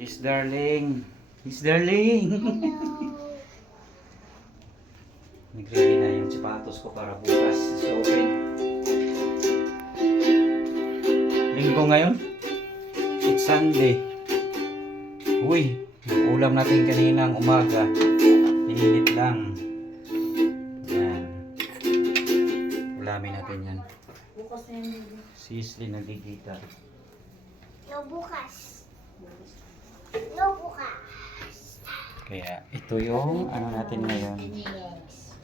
His darling. His darling. Nag-ready na yung sapatos ko para bukas sa open. Linggo ngayon. It's Sunday. Uy, ulam natin kaninang umaga. Init lang. Yan. Ulamin natin yan. Bukas na yun. Si Isley nagigita. No bukas. No bukas. Kaya ito yung ano natin ngayon. Yes.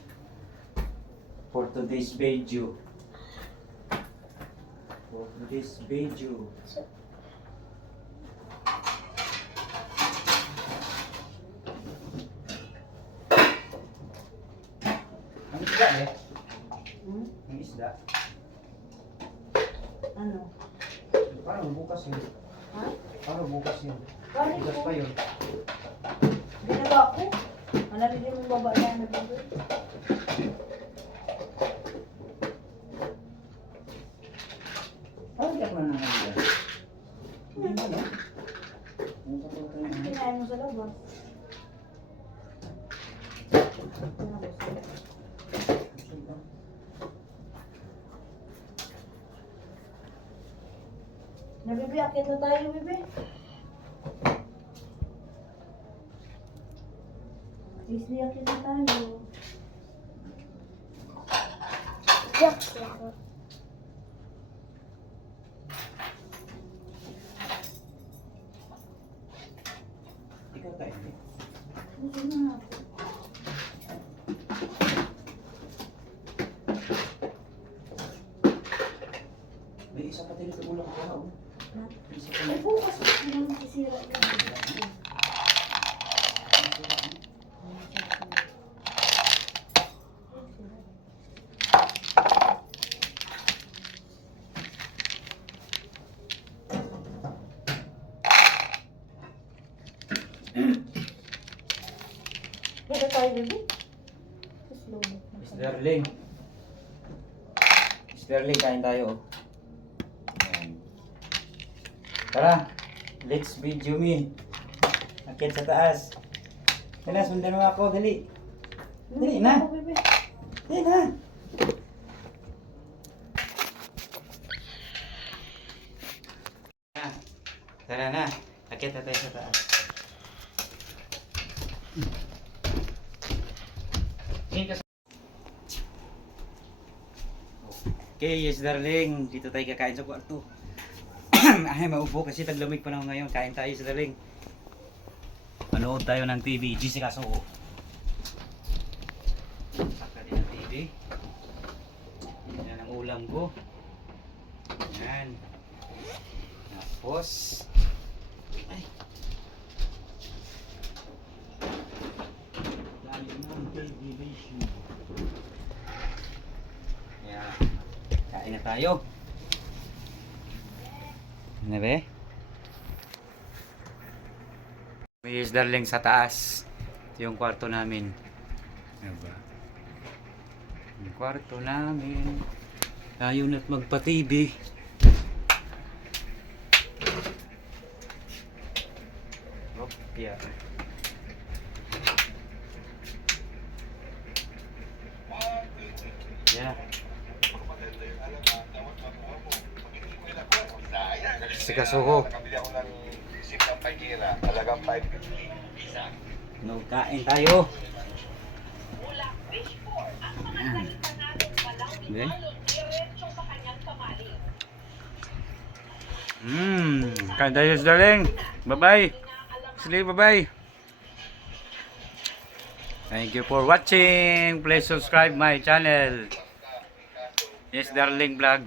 For today's video. For today's video. Ang isda eh. Ang isda. Ano? Parang bukas yun. Ha? Parang bukas yun. Bakit Bukas po? pa yun. Ginawa ko. Hanapin mo yung baba na nabibig. Parang diyak man ang isda. Hindi mo no? Ang kapal tayo na. Kinain mo sa labas. Nabibi, akit na tayo, bibi. Isli, akit na tayo. Joke lang. Ikaw tayo. Hindi na. May isa pa tayo sa ulang ko oh. Isa pa Ay, bukas mo. Hindi mo masisira yun. Dito tayo, baby. Slow mo. Sterling. Sterling, kain tayo. Ayan. Tara, let's video me. Akit sa taas. Dali, sundan mo ako, dali. Dali na. Ako, baby. Dali na. Tara na, akit na tayo sa taas. Okay, yes darling. Dito tayo kakain sa kwarto. Ay, maupo kasi taglamig pa na ngayon. Kain tayo sa darling. Manood tayo ng TV. GC kaso ko. Saka din ng TV. Yan ang ulam ko. Yan. Tapos. Ay. Dami ng television. Yan. Kain na tayo. Ano ba? May darling sa taas. Ito yung kwarto namin. Ano ba? Yung kwarto namin. Ayaw na't magpa-TV. Oh, yeah. Yeah. Sikasuko. Nakabili ako ng isip ng Pagira, talagang 550 isa. No, kain tayo. Okay. Kain tayo sa darling. Bye-bye. Sleep, bye-bye. Thank you for watching. Please subscribe my channel. Yes, darling vlog.